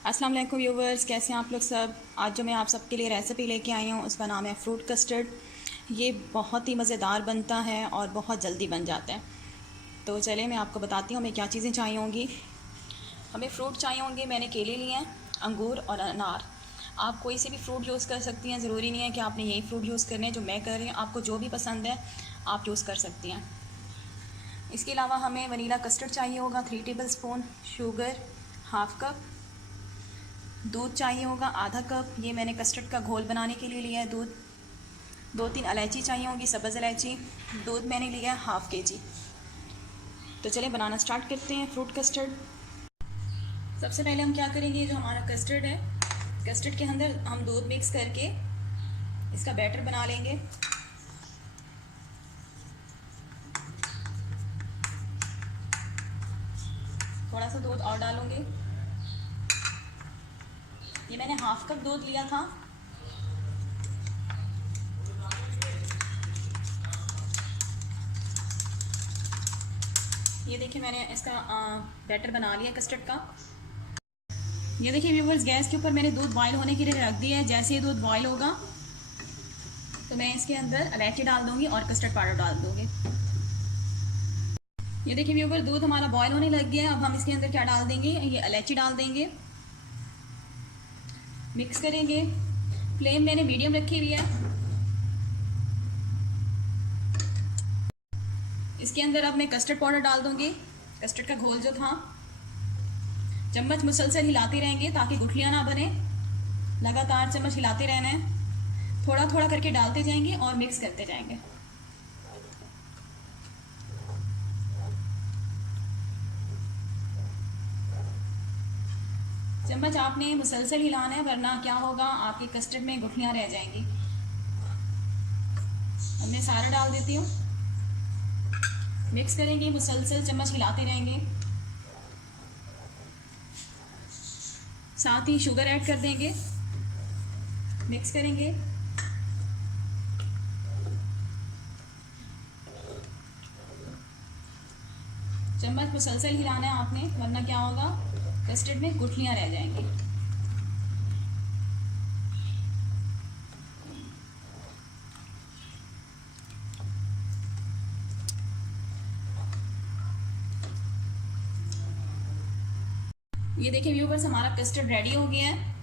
अस्सलाम वालेकुम व्यूवर्स, कैसे हैं आप लोग सब। आज जो मैं आप सबके लिए रेसिपी लेके आई हूँ उसका नाम है फ्रूट कस्टर्ड। ये बहुत ही मज़ेदार बनता है और बहुत जल्दी बन जाता है। तो चलिए मैं आपको बताती हूँ हमें क्या चीज़ें चाहिए होंगी। हमें फ्रूट चाहिए होंगे। मैंने केले लिए हैं, अंगूर और अनार। आप कोई से भी फ्रूट यूज़ कर सकती हैं, ज़रूरी नहीं है कि आपने यही फ्रूट यूज़ करने हैं जो मैं कर रही हूँ। आपको जो भी पसंद है आप यूज़ कर सकती हैं। इसके अलावा हमें वनीला कस्टर्ड चाहिए होगा 3 table spoon, sugar half cup, दूध चाहिए होगा आधा कप। ये मैंने कस्टर्ड का घोल बनाने के लिए लिया है दूध। 2-3 इलायची चाहिए होगी, सब्ज़ इलायची। दूध मैंने लिया है हाफ़ केजी। तो चलिए बनाना स्टार्ट करते हैं फ्रूट कस्टर्ड। सबसे पहले हम क्या करेंगे, जो हमारा कस्टर्ड है, कस्टर्ड के अंदर हम दूध मिक्स करके इसका बैटर बना लेंगे। थोड़ा सा दूध और डालूंगी। ये मैंने हाफ़ कप दूध लिया था। ये देखिए मैंने इसका बैटर बना लिया कस्टर्ड का। ये देखिए व्यूवर्स, गैस के ऊपर मैंने दूध बॉईल होने के लिए रख दिया है। जैसे ये दूध बॉईल होगा तो मैं इसके अंदर इलायची डाल दूंगी और कस्टर्ड पाउडर डाल दूंगी। ये देखिए व्यूवर्स, दूध हमारा बॉईल होने लग गया है। अब हम इसके अंदर क्या डाल देंगे, ये इलायची डाल देंगे, मिक्स करेंगे। फ्लेम मैंने मीडियम रखी हुई है। इसके अंदर अब मैं कस्टर्ड पाउडर डाल दूंगी, कस्टर्ड का घोल जो था। चम्मच मुसलसल हिलाते रहेंगे ताकि गुठलियाँ ना बने। लगातार चम्मच हिलाते रहना है, थोड़ा थोड़ा करके डालते जाएंगे और मिक्स करते जाएंगे। चम्मच आपने मुसलसल हिलाना है, वरना क्या होगा, आपके कस्टर्ड में गुठलियाँ रह जाएंगी। अब मैं सारा डाल देती हूँ, मिक्स करेंगे, मुसलसल चम्मच हिलाते रहेंगे। साथ ही शुगर ऐड कर देंगे, मिक्स करेंगे। चम्मच मुसलसल हिलाना है आपने, वरना क्या होगा, कस्टर्ड में गुठलियाँ रह जाएंगी। ये देखिए व्यूवर्स, हमारा कस्टर्ड रेडी हो गया है।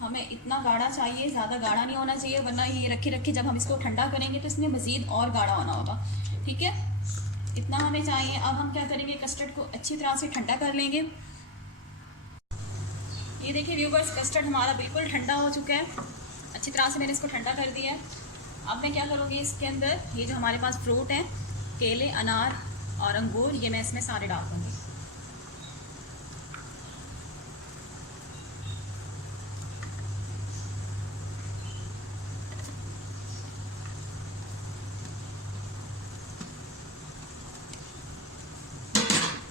हमें इतना गाढ़ा चाहिए, ज़्यादा गाढ़ा नहीं होना चाहिए, वरना ये रखे रखे जब हम इसको ठंडा करेंगे तो इसमें मज़ीद और गाढ़ा होना होगा। ठीक है, इतना हमें चाहिए। अब हम क्या करेंगे, कस्टर्ड को अच्छी तरह से ठंडा कर लेंगे। ये देखिए व्यूवर्स, कस्टर्ड हमारा बिल्कुल ठंडा हो चुका है। अच्छी तरह से मैंने इसको ठंडा कर दिया है। अब मैं क्या करूँगी, इसके अंदर ये जो हमारे पास फ्रूट हैं, केले, अनार और अंगूर, ये मैं इसमें सारे डाल दूँगी।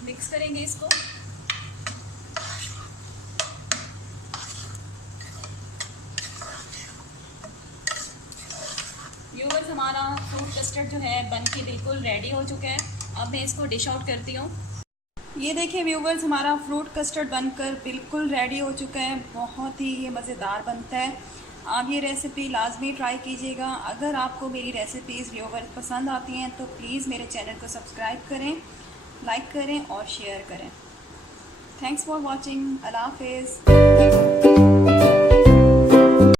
मिक्स करेंगे इसको। व्यूवर्स, हमारा फ्रूट कस्टर्ड जो है बन के बिल्कुल रेडी हो चुका है। अब मैं इसको डिश आउट करती हूँ। ये देखिए व्यूवर्स, हमारा फ्रूट कस्टर्ड बनकर बिल्कुल रेडी हो चुका है। बहुत ही ये मज़ेदार बनता है। आप ये रेसिपी लाजमी ट्राई कीजिएगा। अगर आपको मेरी रेसिपीज़ व्यूवर्स पसंद आती हैं तो प्लीज़ मेरे चैनल को सब्सक्राइब करें, लाइक करें और शेयर करें। Thanks for watching. अल्लाह हाफिज़।